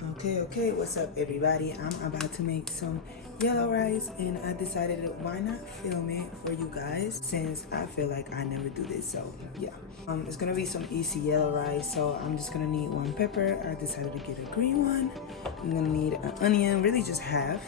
Okay, what's up everybody? I'm about to make some yellow rice and I decided why not film it for you guys since I feel like I never do this, so yeah. It's gonna be some easy yellow rice, so I'm just gonna need one pepper. I decided to get a green one. I'm gonna need an onion, really just half.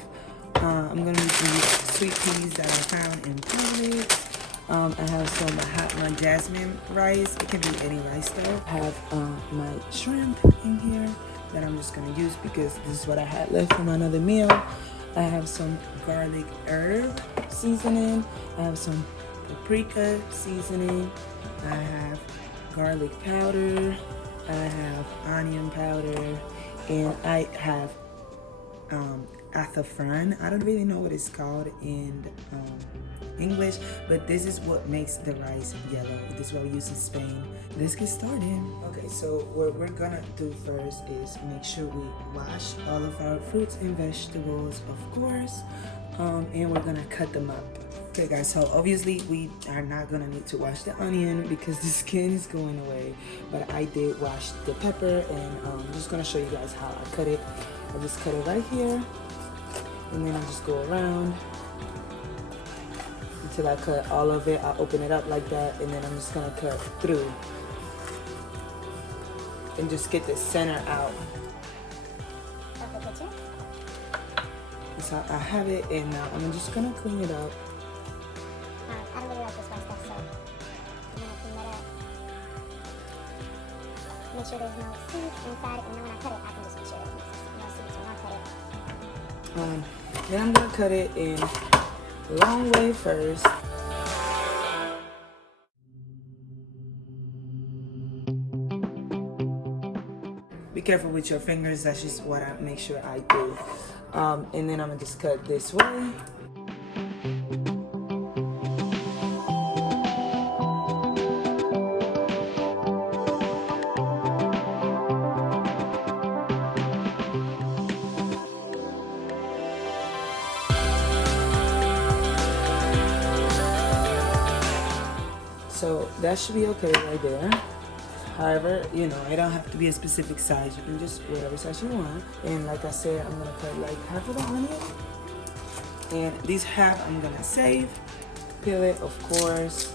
I'm gonna need these sweet peas that I found in Publix. I have some my jasmine rice. It can be any rice though. I have my shrimp in here that I'm just gonna use because this is what I had left from another meal. I have some garlic herb seasoning. I have some paprika seasoning. I have garlic powder. I have onion powder, and I have azafran. I don't really know what it's called in English, but this is what makes the rice yellow. This is what we use in Spain. Let's get started. Okay, so what we're gonna do first is make sure we wash all of our fruits and vegetables, of course, and we're gonna cut them up. Okay guys, so obviously we are not gonna need to wash the onion because the skin is going away, but I did wash the pepper, and I'm just gonna show you guys how I cut it. I just cut it right here, and then I just go around until I cut all of it. I open it up like that, and then I'm just gonna cut through and just get the center out. So I have it, and now I'm just gonna clean it up. I don't really like this white stuff, so I'm gonna clean that up. Make sure there's no seeds inside it, and then when I cut it, I can just make sure there's no seeds when I cut it. Then I'm gonna cut it in a long way first. Be careful with your fingers. That's just what I make sure I do. And then I'm gonna just cut this way. So that should be okay right there. However, you know, it don't have to be a specific size. You can just whatever size you want. And like I said, I'm gonna cut like half of the onion. And these half I'm gonna save. Peel it, of course.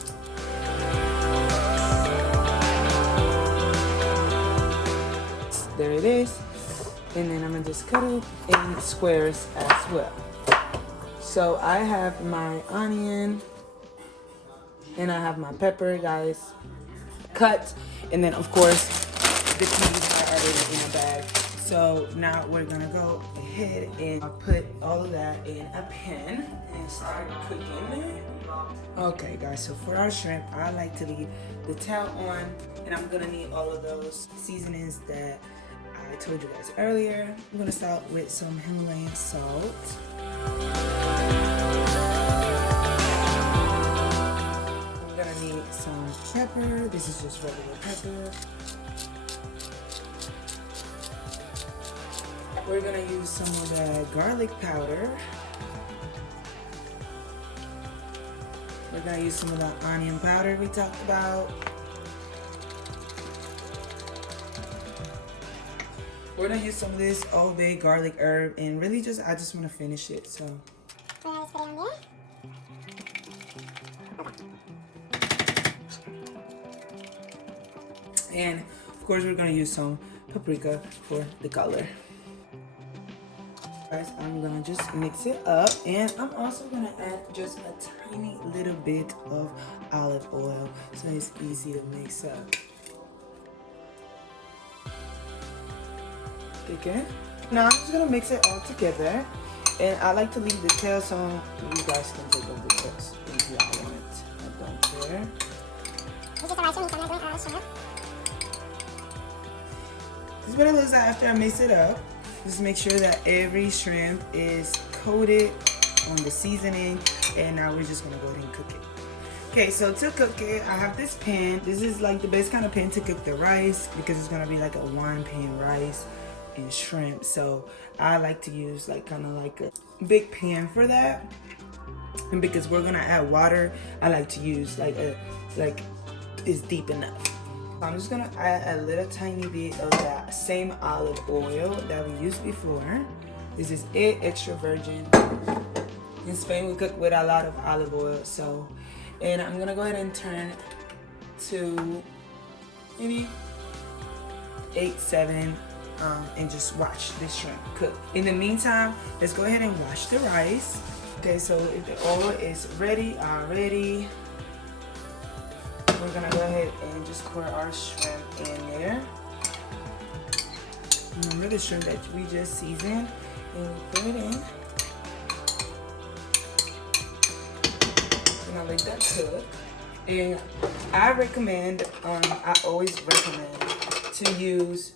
There it is. And then I'm gonna just cut it in squares as well. So I have my onion and I have my pepper, guys, cut. And then of course the peas are already in a bag. So now we're gonna go ahead and put all of that in a pan and start cooking. Okay guys, so for our shrimp, I like to leave the tail on, and I'm gonna need all of those seasonings that I told you guys earlier. I'm gonna start with some Himalayan salt. Need some pepper. This is just regular pepper. We're gonna use some of the garlic powder. We're gonna use some of the onion powder we talked about. We're gonna use some of this Old Bay garlic herb, and really I just want to finish it. So. And of course we're gonna use some paprika for the color. Guys, I'm gonna just mix it up, and I'm also gonna add just a tiny little bit of olive oil so it's easy to mix up. Okay, now I'm just gonna mix it all together, and I like to leave the tail so you guys can take off the tails if you want. I don't care. This is what it looks like after I mix it up. Just make sure that every shrimp is coated on the seasoning, and now we're just gonna go ahead and cook it. Okay, so to cook it, I have this pan. This is like the best kind of pan to cook the rice because it's gonna be like a one pan rice and shrimp. So I like to use like kind of like a big pan for that. And because we're gonna add water, I like to use like it's deep enough. I'm just gonna add a little tiny bit of that same olive oil that we used before. This is it, extra virgin. In Spain, we cook with a lot of olive oil, so. And I'm gonna go ahead and turn to maybe 8, 7, and just watch this shrimp cook. In the meantime, let's go ahead and wash the rice. Okay, so if the oil is ready already, we're gonna go ahead and just pour our shrimp in there. Remember the shrimp that we just seasoned, and we put it in. And I let that cook. And I recommend, I always recommend to use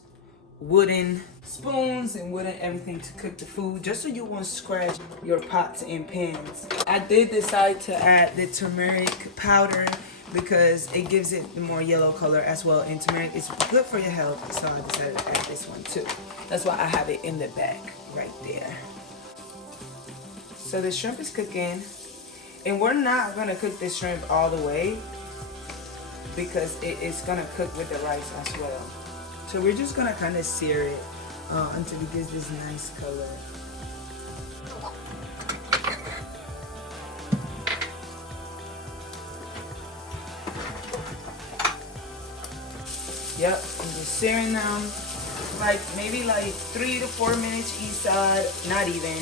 wooden spoons and wooden everything to cook the food, just so you won't scratch your pots and pans. I did decide to add the turmeric powder because it gives it the more yellow color as well, and turmeric is good for your health, so I decided to add this one too. That's why I have it in the back right there. So the shrimp is cooking, and we're not gonna cook the shrimp all the way because it is gonna cook with the rice as well. So we're just gonna kind of sear it until it gives this nice color. Yep, I'm just searing them like maybe like 3 to 4 minutes each side, not even.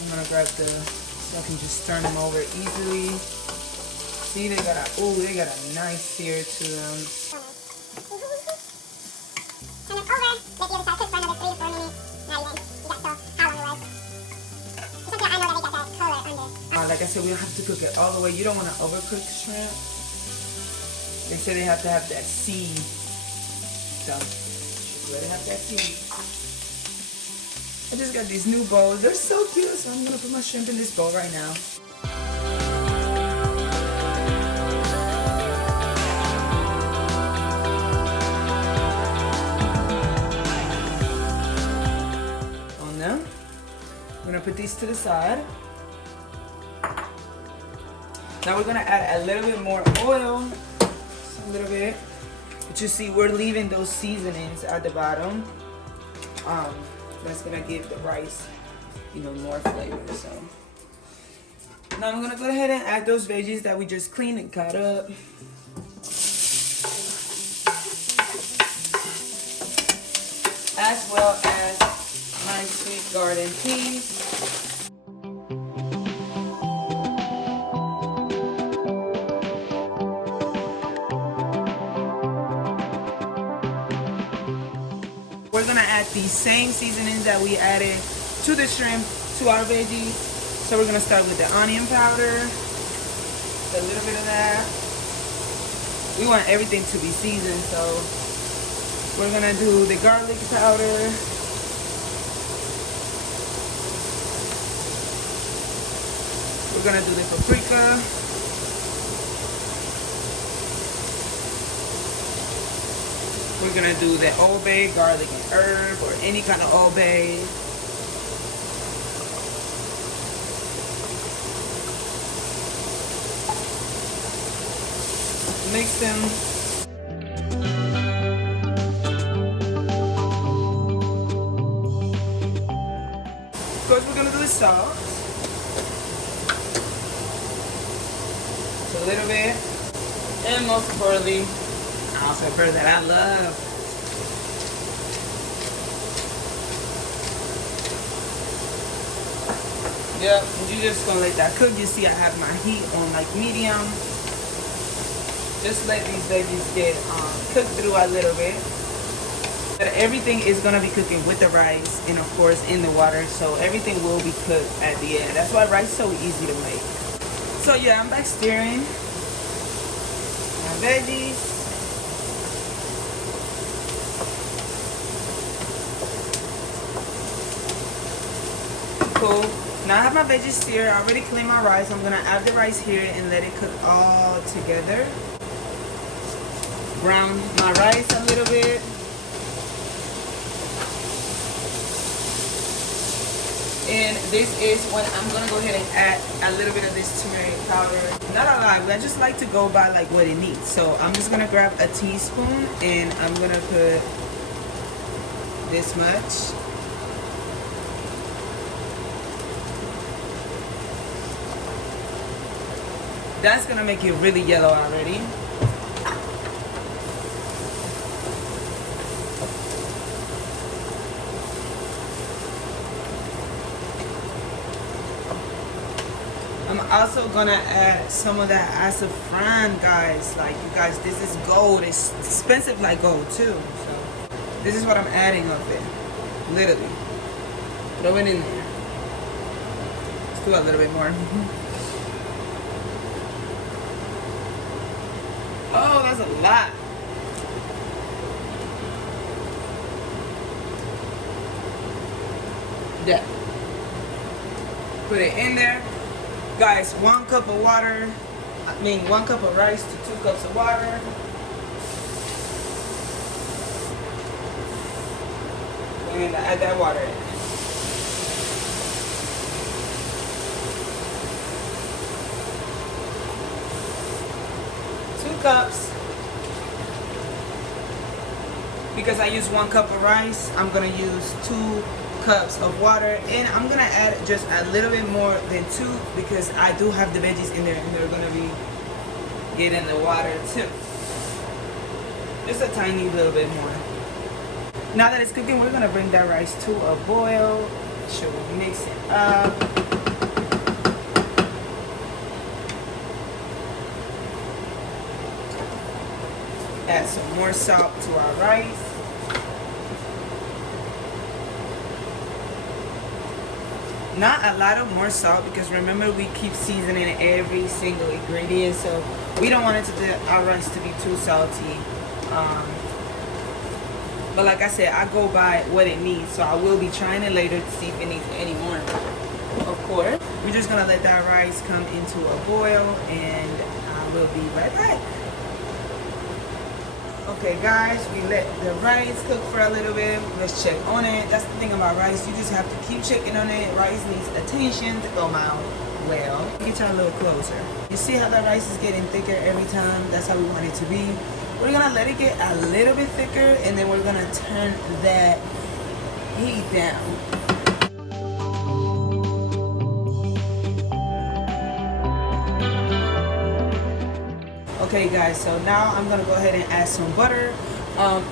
I'm gonna grab so I can just turn them over easily. See, they got a nice sear to them. And it's over. Let the other side cook for another 3 to 4 minutes. Not even. You got so how long it was. Just until I know that they got that color under. Like I said, we don't have to cook it all the way. You don't want to overcook the shrimp. They say they have to have that seed. So just let it have that seed. I just got these new bowls. They're so cute. So I'm gonna put my shrimp in this bowl right now. On them. I'm gonna put these to the side. Now we're gonna add a little bit more oil. Just a little bit. But you see, we're leaving those seasonings at the bottom. That's gonna give the rice even more flavor. So now I'm gonna go ahead and add those veggies that we just cleaned and cut up. As well as my sweet garden peas. We're gonna add the same seasonings that we added to the shrimp, to our veggies. So we're gonna start with the onion powder, a little bit of that. We want everything to be seasoned, so we're gonna do the garlic powder. We're gonna do the paprika. We're gonna do the Old Bay, garlic and herb, or any kind of Old Bay. Mix them. Of course, we're gonna do the salt. Just a little bit. And most importantly, also pepper that I love. Yep, you're just gonna let that cook. You see I have my heat on like medium. Just let these veggies get cooked through a little bit. But everything is gonna be cooking with the rice and of course in the water, so everything will be cooked at the end. That's why rice is so easy to make. So yeah, I'm back stirring my veggies. Cool. Now I have my veggies seared. I already cleaned my rice. I'm gonna add the rice here and let it cook all together. Brown my rice a little bit. And this is when I'm gonna go ahead and add a little bit of this turmeric powder. Not a lot, but I just like to go by like what it needs. So I'm just gonna grab a teaspoon and I'm gonna put this much. That's gonna make it really yellow already. I'm also gonna add some of that saffron, guys. Like, you guys, this is gold. It's expensive like gold too. So this is what I'm adding of it. Literally. Throw it in there. Let's do a little bit more. Oh, that's a lot. Yeah. Put it in there. Guys, 1 cup of water. 1 cup of rice to 2 cups of water. We're gonna add that water in. Cups. Because I use 1 cup of rice, I'm gonna use 2 cups of water, and I'm gonna add just a little bit more than 2 because I do have the veggies in there and they're gonna be getting the water too. Just a tiny little bit more. Now that it's cooking, we're gonna bring that rice to a boil. Sure, mix it up. Add some more salt to our rice. Not a lot of more salt because remember we keep seasoning every single ingredient, so we don't want our rice to be too salty. But like I said, I go by what it needs, so I will be trying it later to see if it needs any more. Of course, we're just gonna let that rice come into a boil, and I will be right back. Okay guys, we let the rice cook for a little bit. Let's check on it. That's the thing about rice, you just have to keep checking on it. Rice needs attention to go out well. Get y'all a little closer. You see how the rice is getting thicker every time? That's how we want it to be. We're gonna let it get a little bit thicker, and then we're gonna turn that heat down. Okay guys, so now I'm gonna go ahead and add some butter.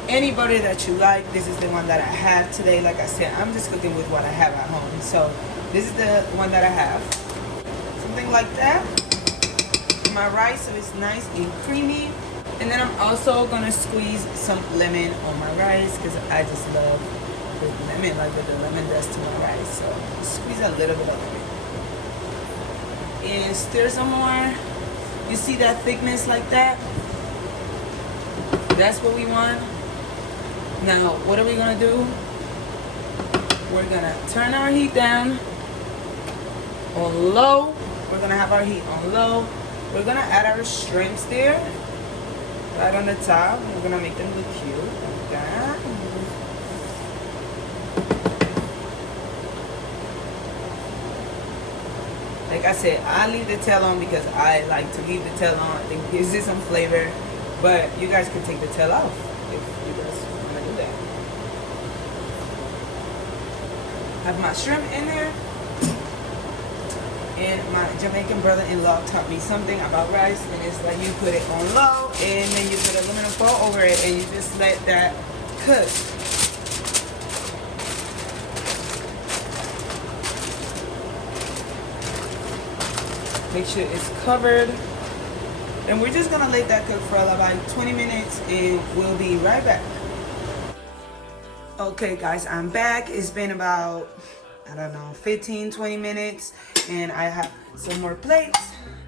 Any butter that you like. This is the one that I have today. Like I said, I'm just cooking with what I have at home. So this is the one that I have. Something like that. My rice, so it's nice and creamy. And then I'm also gonna squeeze some lemon on my rice because I just love the lemon, like what the lemon does to my rice. So squeeze a little bit of it. And stir some more. You see that thickness like that? That's what we want. Now, what are we gonna do? We're gonna turn our heat down on low. We're gonna have our heat on low. We're gonna add our shrimps there, right on the top. We're gonna make them look cute like that. Like I said, I leave the tail on because I like to leave the tail on. I think it gives it some flavor. But you guys can take the tail off if you guys want to do that. Have my shrimp in there. And my Jamaican brother-in-law taught me something about rice. And it's like you put it on low and then you put aluminum foil over it and you just let that cook. Make sure it's covered. And we're just gonna let that cook for about 20 minutes and we'll be right back. Okay guys, I'm back. It's been about, I don't know, 15-20 minutes and I have some more plates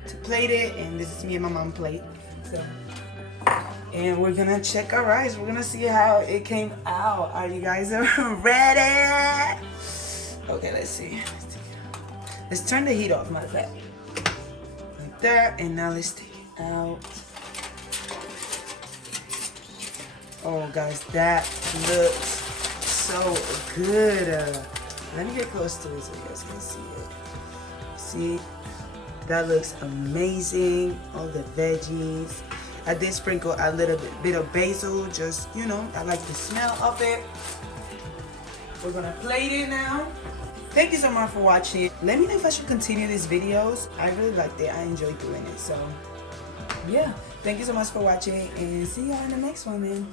to plate it, and this is me and my mom plate. So, and we're gonna check our rice. We're gonna see how it came out. Are you guys ready? Okay, let's see. Let's turn the heat off, matter of fact. Like that, and now let's take it out. Oh guys, that looks so good. Let me get close to it so you guys can see it. See, that looks amazing. All the veggies. I did sprinkle a little bit of basil, just, you know, I like the smell of it. We're gonna plate it now. Thank you so much for watching. Let me know if I should continue these videos. I really liked it. I enjoyed doing it. So, yeah. Thank you so much for watching, and see y'all in the next one, man.